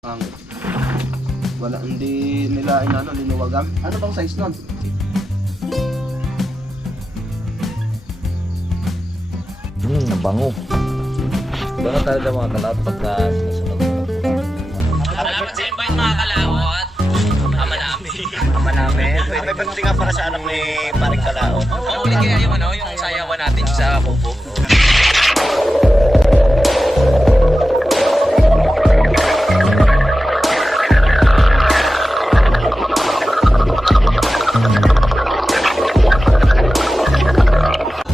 Ang wala, hindi nila linuwagan. Ano bang size nun? Nabango. Bango talaga mga kalawot pagka sinusunod. Salamat sa invite mga kalawot. Ama namin. Ama namin. May birthday nga para sa anak ni Paring Kalao. Uli kaya yung yung sayawan natin sa Kubo.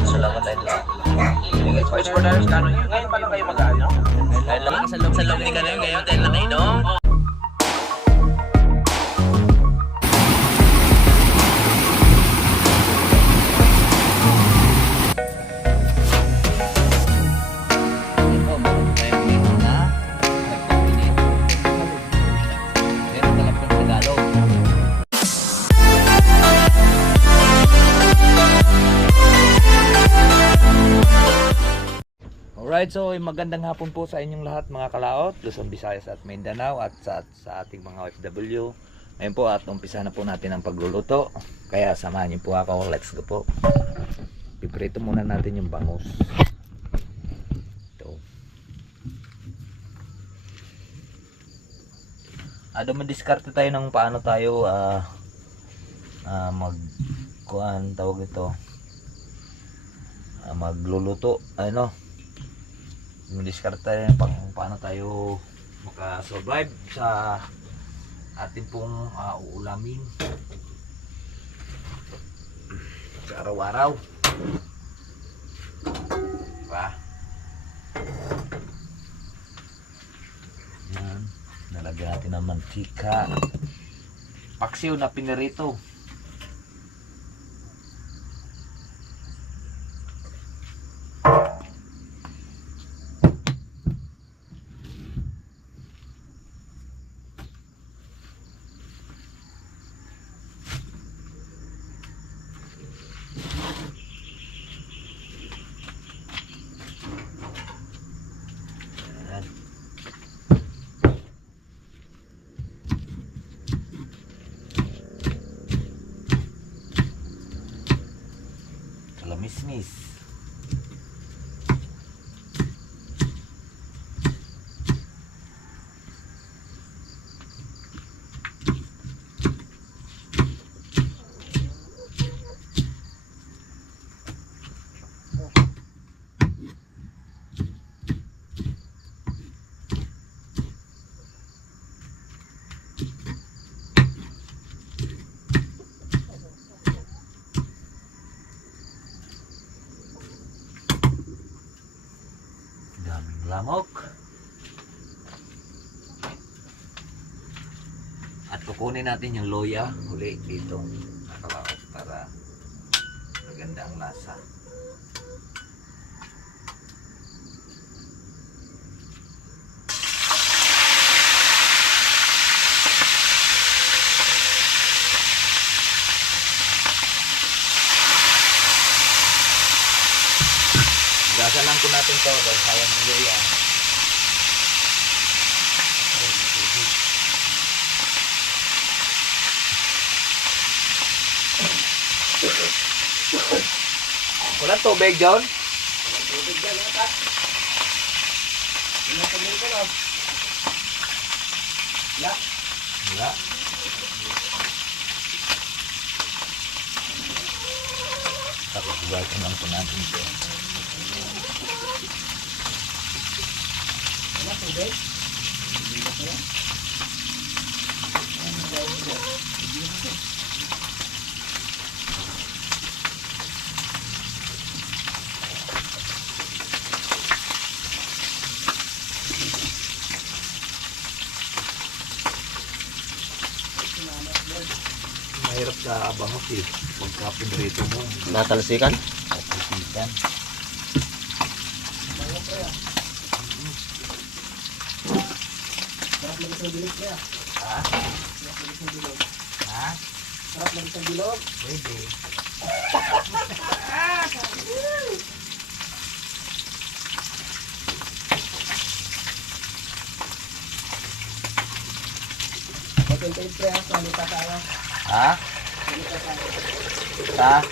Salamat tayo lang. First for dollars kano yun? Ngayon pa lang kayo mag-ano? Dahil lang sa loob ni Gano'n, ngayon dahil lang kayo, no? Ito, meron tayong dito na nagpapinit. Meron talagang Tagalog. Alright, so magandang hapon po sa inyong lahat mga kalaot, Luzon, Visayas at Mindanao at sa ating mga OFW. Ngayon po at umpisa na po natin ang pagluluto. Kaya samahan niyo po ako, let's go po. Piprito muna natin yung bangus. Ito. Madiskarte tayo ng paano tayo tawag ito, magluluto, diskarte paano tayo makasurvive sa ating pong uulamin sa araw-araw, diba? Yan, nalagyan natin ng mantika, paksiw na pinirito. Kalamismis. Daming lamok. At kukunin natin yung loya uli dito nakalaot para maganda ang lasa. Gasalan ko natin to dahil sayang ng loya. Walang tubig, John? Walang tubig dyan, ata. Yung nasa ko lang. Wala. Wala. Tapos gasalan lang po natin ito. Wala tubig. Mahirap sa bangus eh. Pagka pinrito mo, Natalsikan? natalsikan. Sarap lagi sa bilog kaya. Ha? Sarap lagi sa bilog. Ha? Sarap lagi sa bilog. Pwede. Content pre ha, salita tayo. Ha? Sa?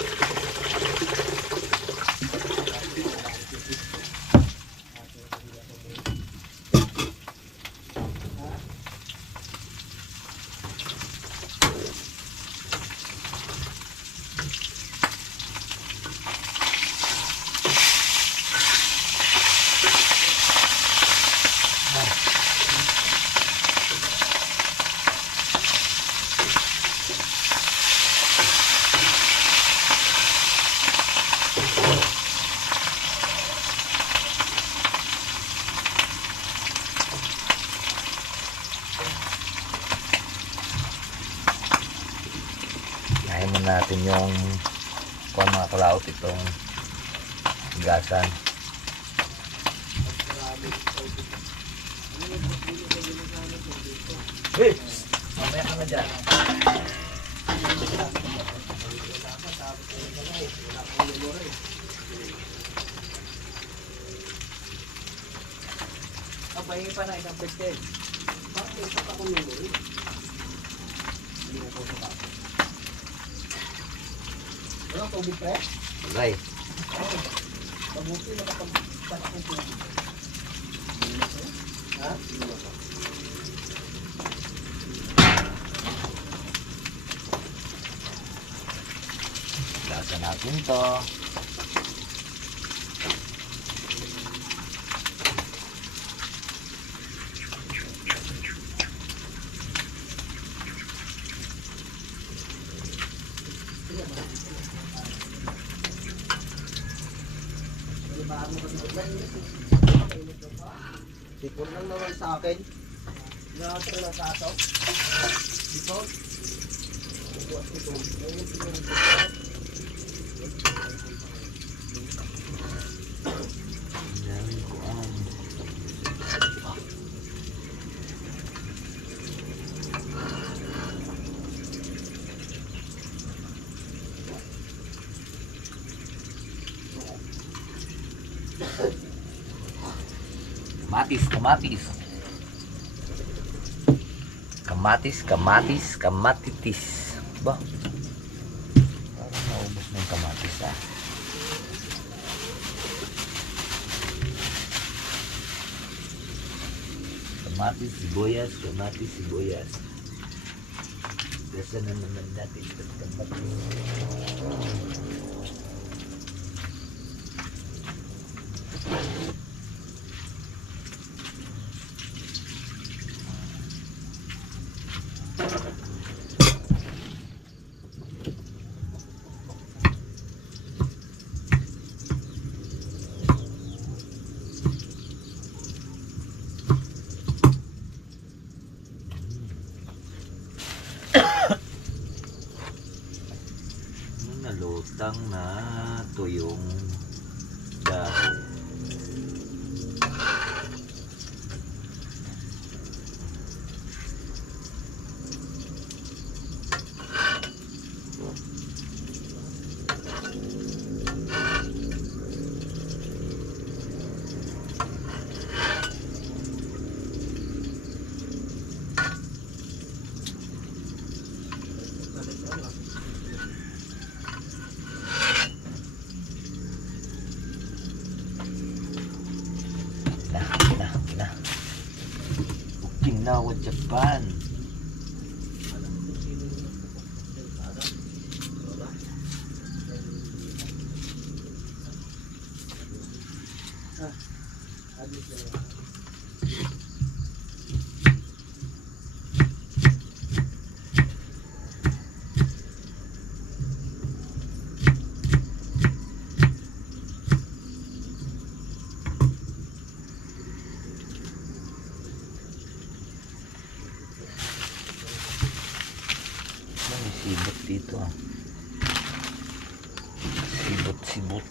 Ayaw mo natin yung kung mga kalaot itong gasan. Hey! Mamaya ka na dyan. Pahingi pa na isang peste. Bakit isa pa kung memory? Hindi na po sa kaso. Walang tubig pre? Bagay. Mabuti nakapagpatak ng tubig. Ha? Gasan natin to. Sikon lang naman sa akin. Nakasal ng kaso. Sikon. Kamatis. Kamatitis. Ba? Parang naubos na yung kamatis ah. Kamatis, sibuyas. Gasa na naman natin itong kamatis. Nalutang na tuyong dahon. Okinawa, Japan. May sibot dito ah. Sibot.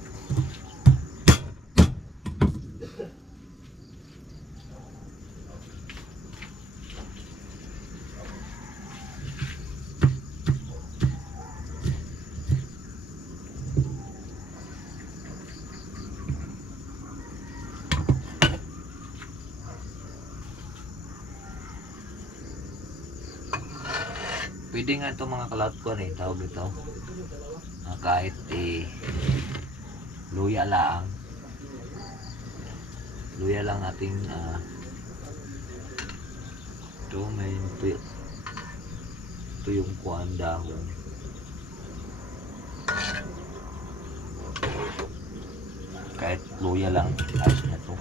Pwede nga itong mga kalaot ko rin, tawag ito. Kahit luya lang. Luya lang ating ito may ito yung kuan dahon. Kahit luya lang, ayos na to.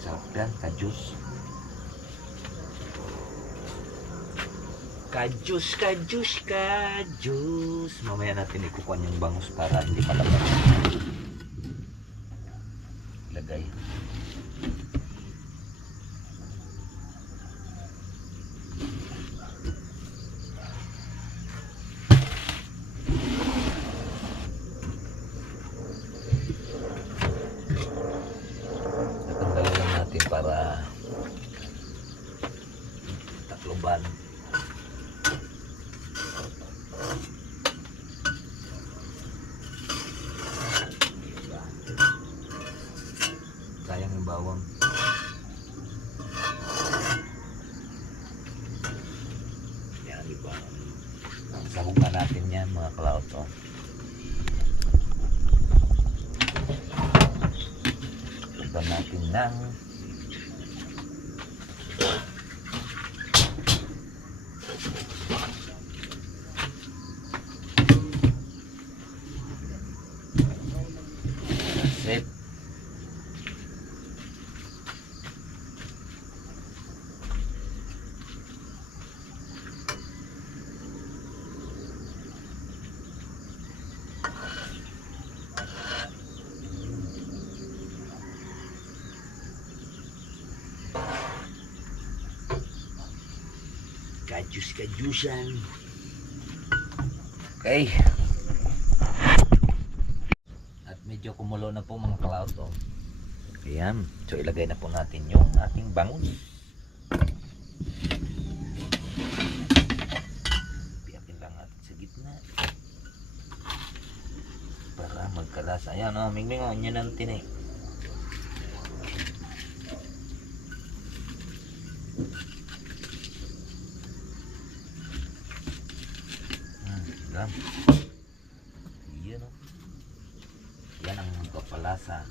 Sarap yan, ka-juice. Ka-juice. Mamaya natin ikukuhan yung bangus para hindi palabas. Lagay. Natanggalan lang natin para takloban. Sayang yung bawang. Yan, diba? Sahog na natin yan mga kalaot. Oh. Ito natin ng set. Kajusan. Okay. At medyo kumulo na po mga kalaot. Oh. Ayan. So ilagay na po natin yung ating bangus. Piapin lang natin sa gitna. Para magkalasa. Ayan o. Mingming o. Yan ang tinay. Yan o. Yan ang magpapalasa.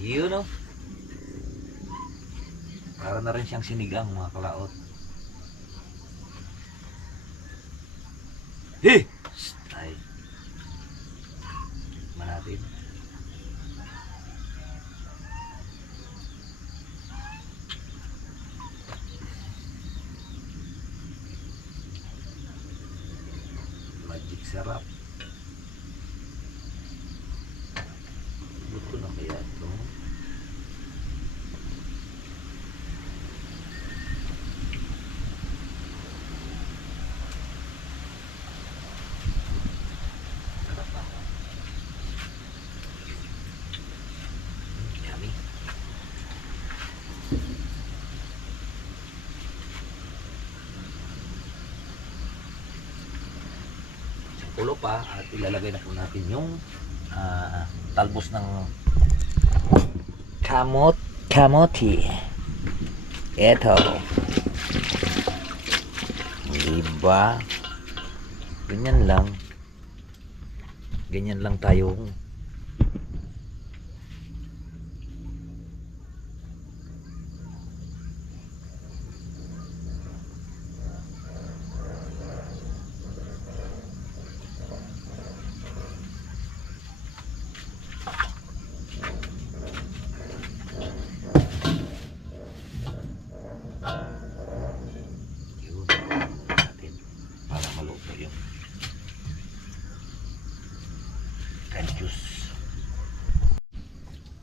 Yun o. Para na rin siyang sinigang mga kalaot. Hey! Ay. Tikman natin. Magic sarap. Luto na kaya ito? Yummy. Isang kulo pa at ilalagay na po natin yung talbos ng kamote. Eto. Diba? Ganyan lang. Ganyan lang tayo. Juice.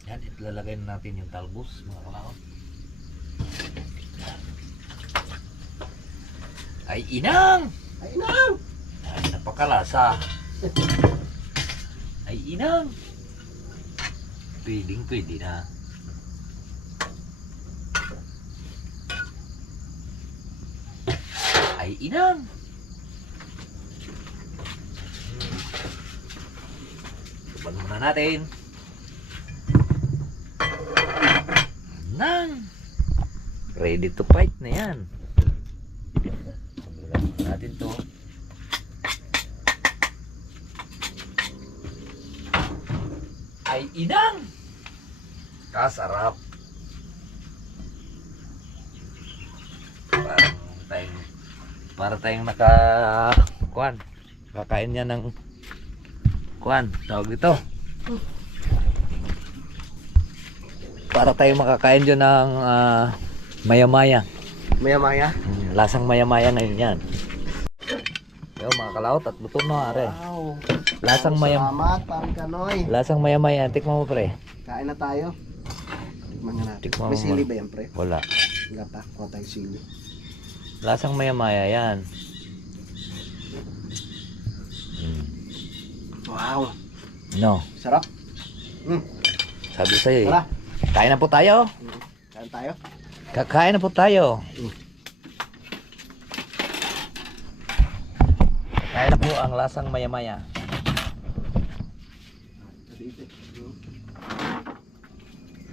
Yan, ilalagay na natin yung talbos mga kalaot. Ay inang! Ay, nang! Ay napakalasa. Ay inang! Pwede na. Ay, inang! Tuban muna natin. Nang! Ready to fight na yan. Sabihin natin to. Ay, inang! Kasarap. Para tayong kuan. Kakain niya ng kuan, tawag dito. Para tayong makakain dyan ng maya-maya. Maya-maya. Lasang maya-maya ngayon yan. Yo, mga kalaot at luto na are. Wow. Lasang Salamat, Paring Kanoy. Lasang maya-maya, tikman mo pre. Kain na tayo. Tikman nga natin. Tikman May mo sili muna. ba yan, pre? Wala. Wala pa. Kuha tayong sili. Lasang maya-maya yan. Wow. No, Sarap. sabi sa'yo eh. Tara. Kain na po tayo. Kain tayo. Kakain na po tayo. Kaya na po ang lasang maya-maya.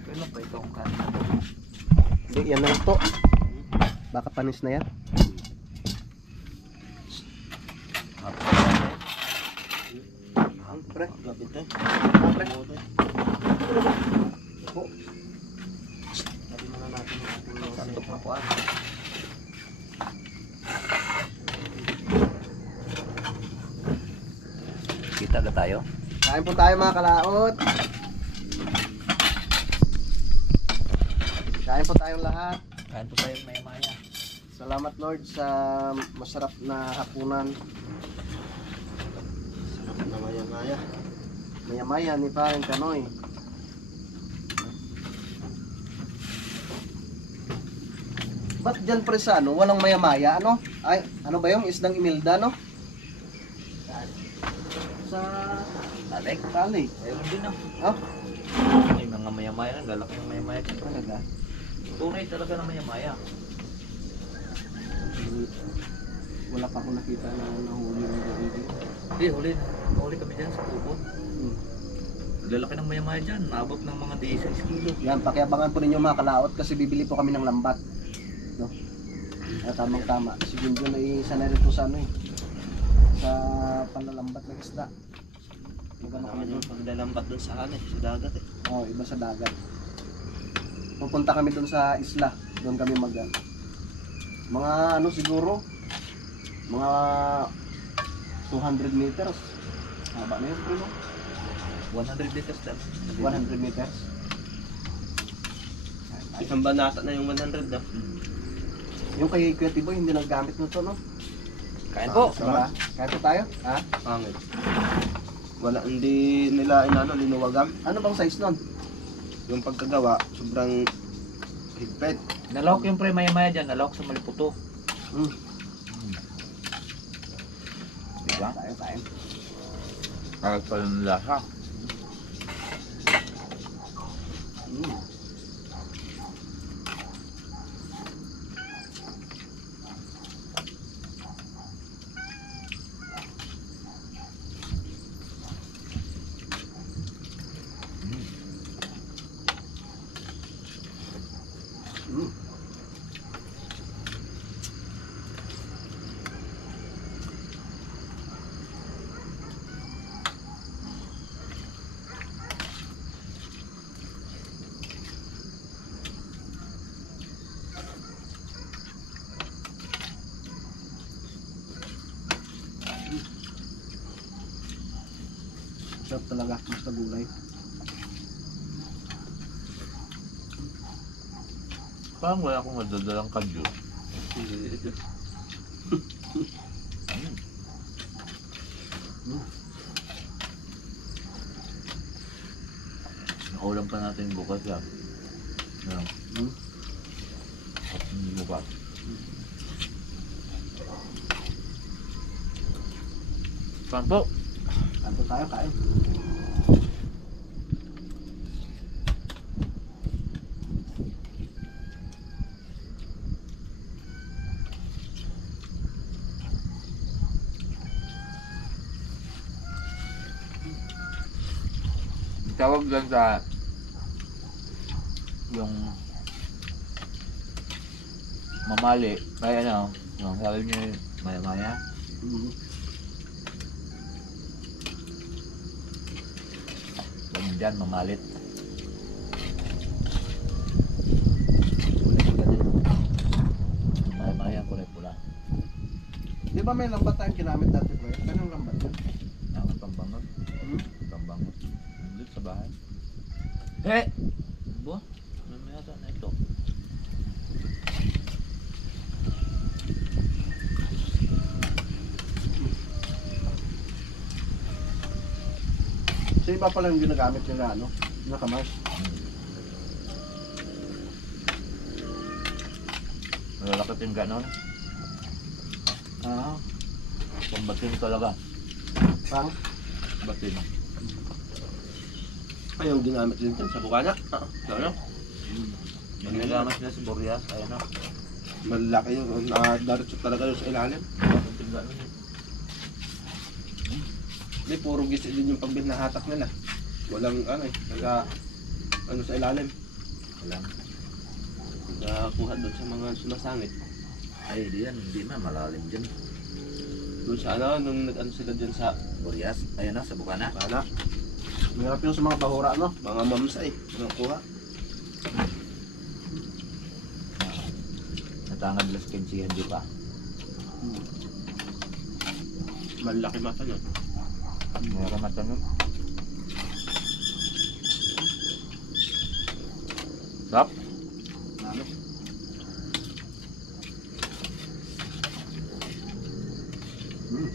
Kailan pa itong kanin? Hindi, yan na lang to. Baka panis na yan. Pre, lapit na. Pre. Oh. Sabi muna natin yung ating Santok na po ah. Kita na tayo. Kain po tayo mga kalaot. Kain po tayong lahat. Kain po tayo maya-maya. Salamat Lord sa masarap na hapunan. Sarap na maya-maya. Maya-maya ni Paring Kanoy. Ba't dyan pre sa ano? Walang maya-maya ano? Ay, ano ba yung isdang Imelda no? Sa Alek, tali. ayun din ah. Oh, May mga maya-maya na, lalaki ng maya-maya. talaga. Tunay talaga ng maya-maya. Wala pa akong nakita na nahuli ng gabi. Hindi, huli kami dyan sa kubot. Lalaki ng maya-maya dyan, naabot ng mga 16 kilo. Yan, pakiabangan po ninyo mga kalaot kasi bibili po kami ng lambat. No? Tamang tama. Si Junjun ay isa na rin po sa ano eh. Sa panlalambat ng isda. Iba na kami doon. Paglalambat dun sa ano sa dagat eh. Oo, iba sa dagat. Pupunta kami doon sa isla. Doon kami mga ano siguro, mga 200 meters. Haba na yun, no? 100 liters lang. 100 meters. Isang banata na yung 100 na. Yung kay Kuya Tiboy, hindi naggamit nito, no? Kain po. Diba? Kain po tayo? Ha? Pangit. Wala, hindi nila linuwagan. Ano bang size nun? Yung pagkagawa, sobrang higpit. Nalawak yung pre maya-maya dyan, nalawak sa Maliputo. Diba? Tayo. Kagat pa yung lasa. Sarap talaga, basta gulay. Parang wala akong madadalang kadyo. Naulam pa natin bukas yan. Hindi mo ba? Saan po? Kain po tayo, kain. Tawag lang sa yung mamali, kaya ano, yung sabi niyo maya-maya. Mm. Ganyan dyan, mamalit. Maya-maya, kulay pula. Di ba may lambat tayong ginamit dati, bro? Anong lambat yun? Ang pambangon. Hmm? Pambangon. Nandun sa bahay. He! Buwa? Ano na yata na ito? So iba pala yung ginagamit nila, ano? Nakamas. Malalakot yung ganon. Ah, Pambatin talaga. pang? Batin. Ay, yung ginamit din dyan sa bukana. Ano? Yung ginagamit nila sa Boreas, ayun na. Malaki yun. Daritso talaga yun sa ilalim. Malalakot yung ganon. Hindi, puro gisi din yung pagbinahatak nila. Walang ano eh. Ano sa ilalim. Walang. Nakakuha doon sa mga sumasangit. Ay, di yan. Hindi man. Malalim dyan. Doon sa ano, nung nag-ano sila dyan sa Boreas, ayun na, sa Bukana. bukana. Mahirap yun sa mga bahura, no? Mga mamsay. Nakuha. Natangad las kinsihan di pa. Malaki mata nun. Mayroon matanong. Sarap. Ano? Hmm.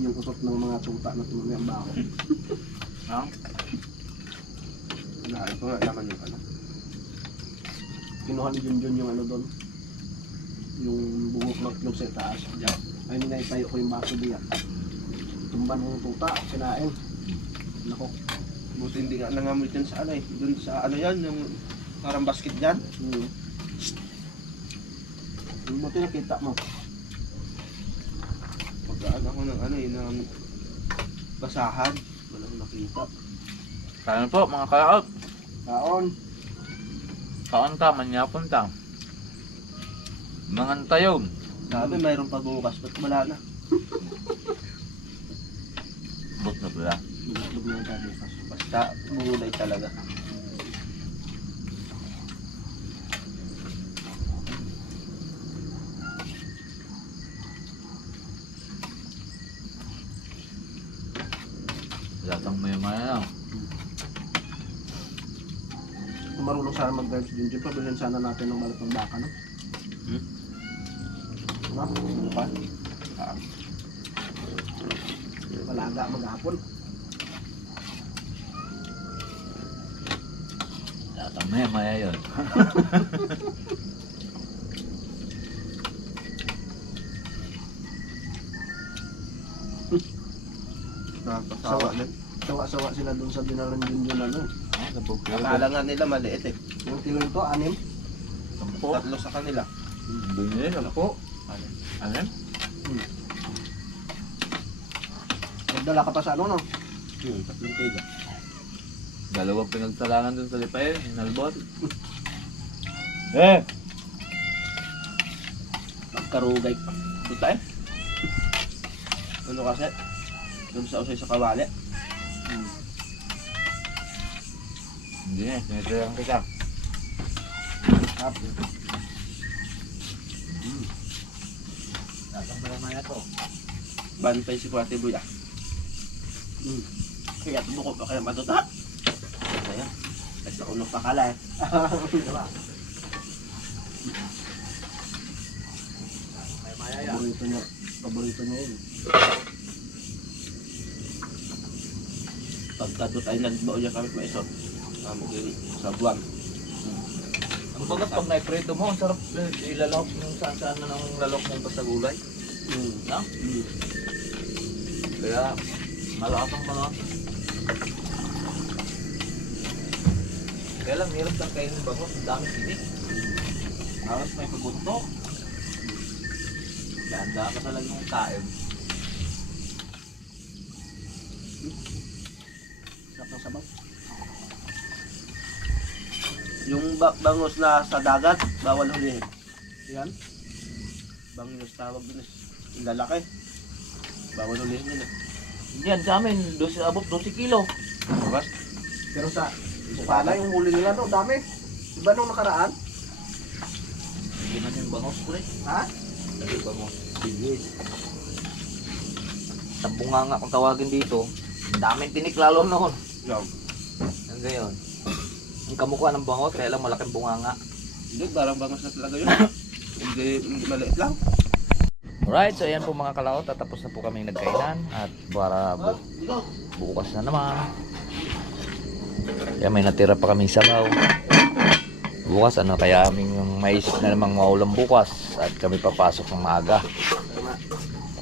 Yung usok ng mga tuta na tumami ang bako. Ang? Nahin ko nga naman yung ano. Kinuha ni Junjun yung ano doon. Yung buhok ng itlog sa itaas. Ay, ninaitayo ko yung baso diyan. Tumban ng tuta, kinain. Nako. Buti hindi nga nangamoy dyan sa ano eh. Doon sa ano yan, yung parang basket dyan. Hmm. Yung buti nakita mo. Pagkaan ako ng ano eh, ng basahan. Walang nakita. Kaya po mga kalaot. Kaon. Kaon ta, manyapon ta. Mga tayog. Sabi mayroon pa bukas, ba't wala na? Bot na pala. Butlog na yung bukas. Basta gulay talaga. Latang maya-maya na. Kung marunong sana mag-drive si Junjun, pabilhin sana natin ng malat ng baka, no? Hmm? No? Ano pa? Palaga maghapon. Latang maya-maya yun. Nakakasawa na. Sawa-sawa sila dun sa dinalan Junjun, ano? Ah, sabog ko. Akala nga nila maliit eh. Yung kilo ito, 6. Sampo. Tatlo sa kanila. Binili, sampo. Ano? Nagdala ka pa sa ano, no? Hmm, 3 kilo. Dalawang pinagtalangan dun sa lipay, hinalbot. Eh! Magkarugay. Puta eh. Ano kasi? Doon sa usay sa kawali. Hindi na, sinitayang kita. Tap. Latang maya-maya to. Bantay si Kuwate Boy ah. Hmm. Kaya tumuko pa kaya matuta. Kaya. Kasi nakunok pa kala eh. Diba? Maya-maya yan. Paborito niya. Paborito niya yun. Pagka doon tayo nagbaon niya kami maisot. Sa buwan. Ang bagat pag naiprito mo, ang sarap ilalok yung saan-saan na ng lalok mong basta gulay. No? Kaya, malakas ang mga. Kaya lang, hirap lang kayo ng bagos. Ang daming tinik. Halos may pagunto. Daan-daan ka talaga yung kain. sabaw. Yung bangus na sa dagat, bawal hulihin. Yan. Bangus tawag dun eh. Yung lalaki. Bawal hulihin yun eh. Yan sa amin, abot 12 kilo. Diba? Pero sa pala yung huli nila no, dami. Iba nung nakaraan? Hindi man yung bangos ko rin. Ha? Hindi bangos. Bigis. Tambunganga kung tawagin dito. Ang daming tinik lalo noon. Yung. Ang gayon. Ang kamukha ng bangos, kaya lang malaking bunganga. Hindi, parang bangus na talaga yun. Hindi maliit lang. Alright, so ayan po mga kalaot. Tapos na po kaming nagkainan. At para bukas na naman. Kaya may natira pa kaming sabaw. Bukas ano, kaya aming maisip na namang maulam bukas. At kami papasok ng maaga.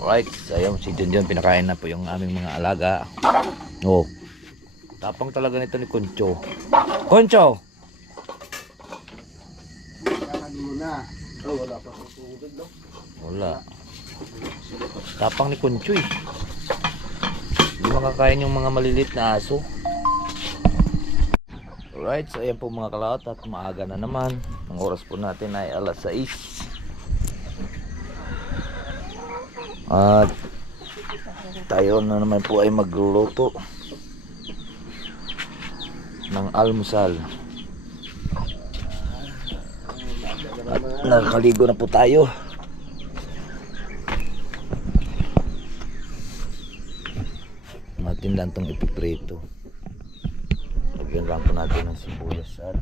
Alright, so ayan, si John pinakain na po yung aming mga alaga. Oh, tapang talaga nito ni Concho. Concho! Kakagulo na. Oh, wala pa akong tubig no. Wala. Tapang ni Concho eh. Hindi makakain yung mga malilit na aso. Alright, so ayan po mga kalaot at maaga na naman. Ang oras po natin ay alas 6. At tayo na naman po ay magluluto ng almusal. At nakaligo na po tayo. Natin lang itong ipiprito. Lagyan lang po natin ng sibuyas at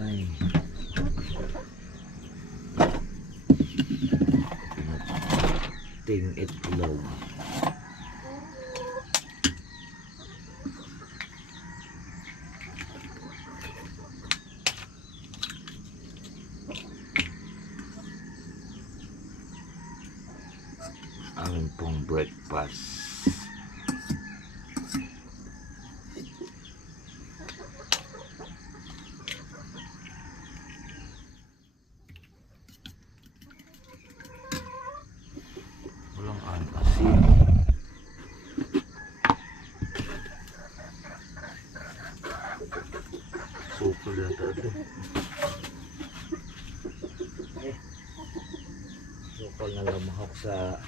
ay ting itlog. Amin pong breakfast. Walang asin. Sukal yata ito. Sukal na lamahok sa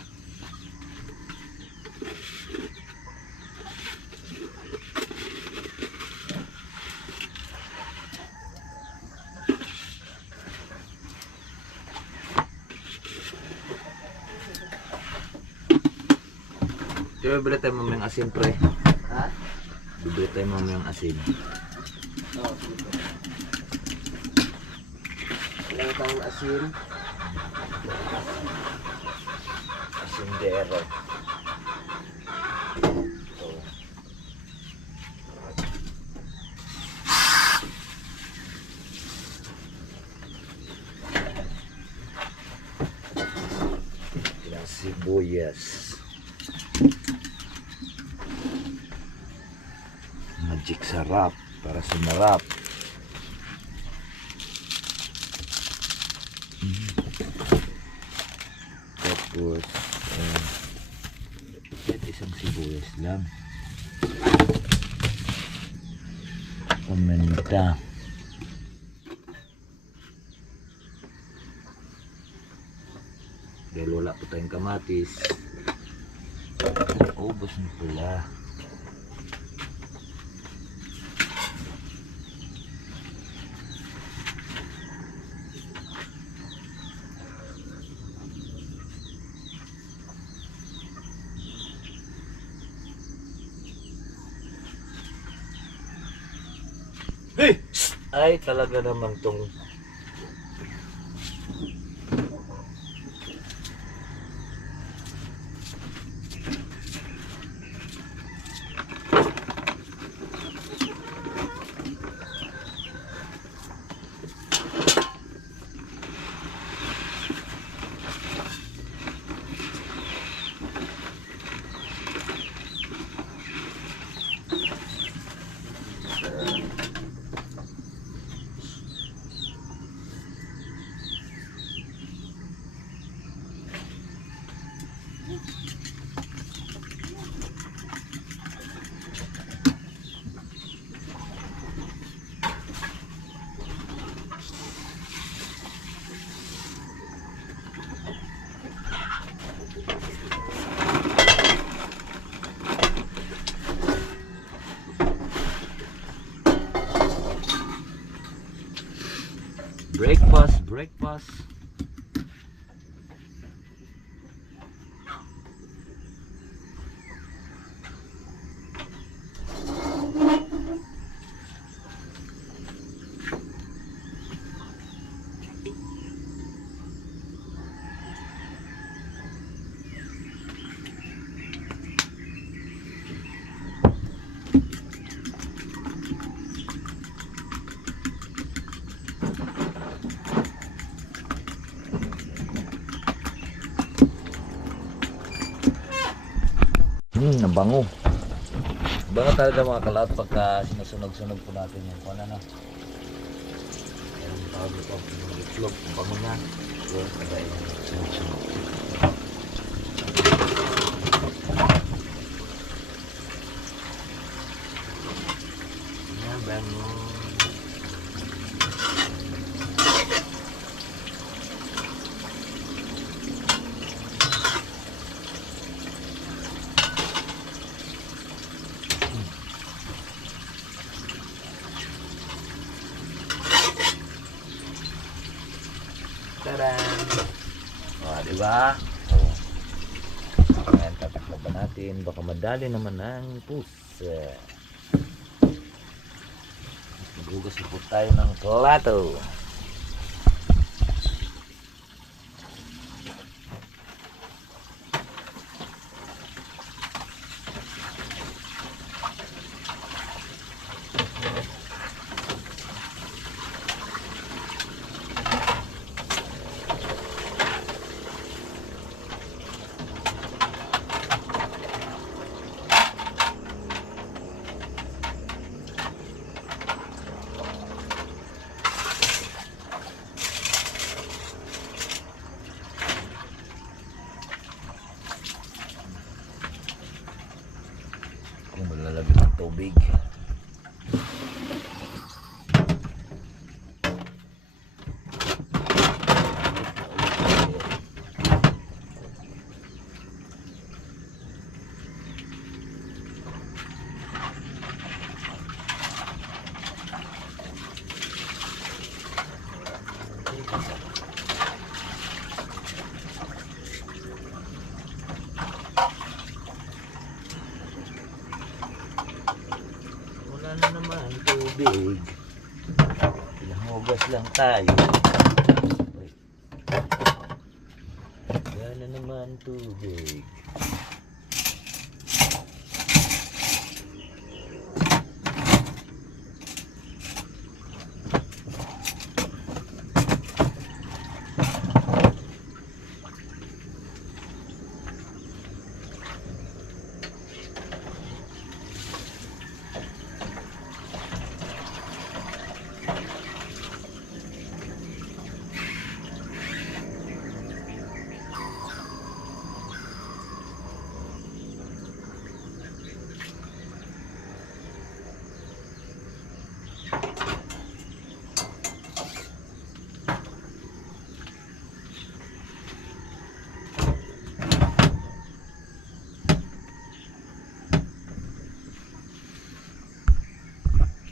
bibili tayo mamayang asin pre. Ha? Bibili tayo mamayang asin. Oo, sige. Ilang tayong asin. Asin dero. So, ilang sibuyas. Magic sarap para sumarap. Tapos kahit isang sibuyas lang. Paminta. Dahil wala po tayong kamatis, ubos na pula. Ay, talaga naman tong Breakfast. Nabango. Bango talaga mga kalaot pagka sinusunog-sunog po natin yung kung ano. Ayan, tawag ito yung itlog, ang bango niya. So, kaya yung sunog-sunog. Ayan, bango. Tadaan! O, diba? O. Ayan, tatakla ba natin? Baka madali naman ang pusa. Maghugas na po tayo ng plato. Kung maglalagay ng tubig. Wala na naman tubig. Pinahugas lang tayo. Wala na naman tubig.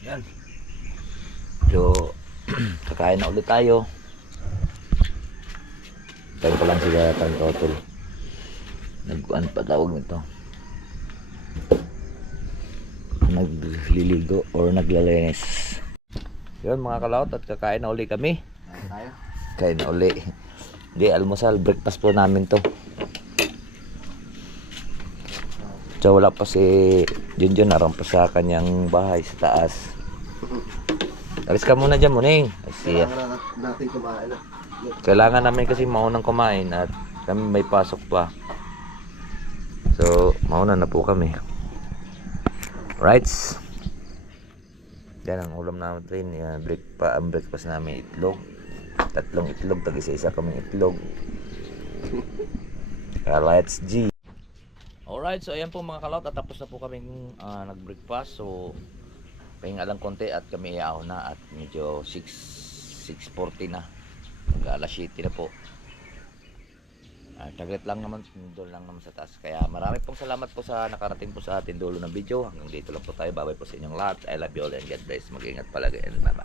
Yan. So, kakain na ulit tayo. Tayo pa lang sila tang total. Nag-ano pa tawag nito? Nagliligo or naglalinis. Yun mga kalaot, at kakain na uli kami. Tayo. Kain na uli. Hindi, almusal, breakfast po namin to. So wala pa si Junjun, naroon pa sa kanyang bahay sa taas. Alis ka muna dyan, Muning. Kailangan natin kumain na. Kailangan namin kasi maunang kumain at kami may pasok pa. So mauna na po kami. Rights. Yan ang ulam namin. Ang breakfast namin, itlog. 3 itlog, tag isa-isa kaming itlog. Kaya let's G. Alright, so ayan po mga kalot, at tapos na po kaming nag-breakfast. So pahinga lang konti at kami iaw na at medyo 6:40 na. Alas 7 na po. Taglit lang naman, doon lang naman sa taas. Kaya marami pong salamat po sa nakarating po sa atin dulo ng video. Hanggang dito lang po tayo. Bye-bye po sa inyong lahat. I love you all and God bless. Mag-ingat palagi and bye-bye.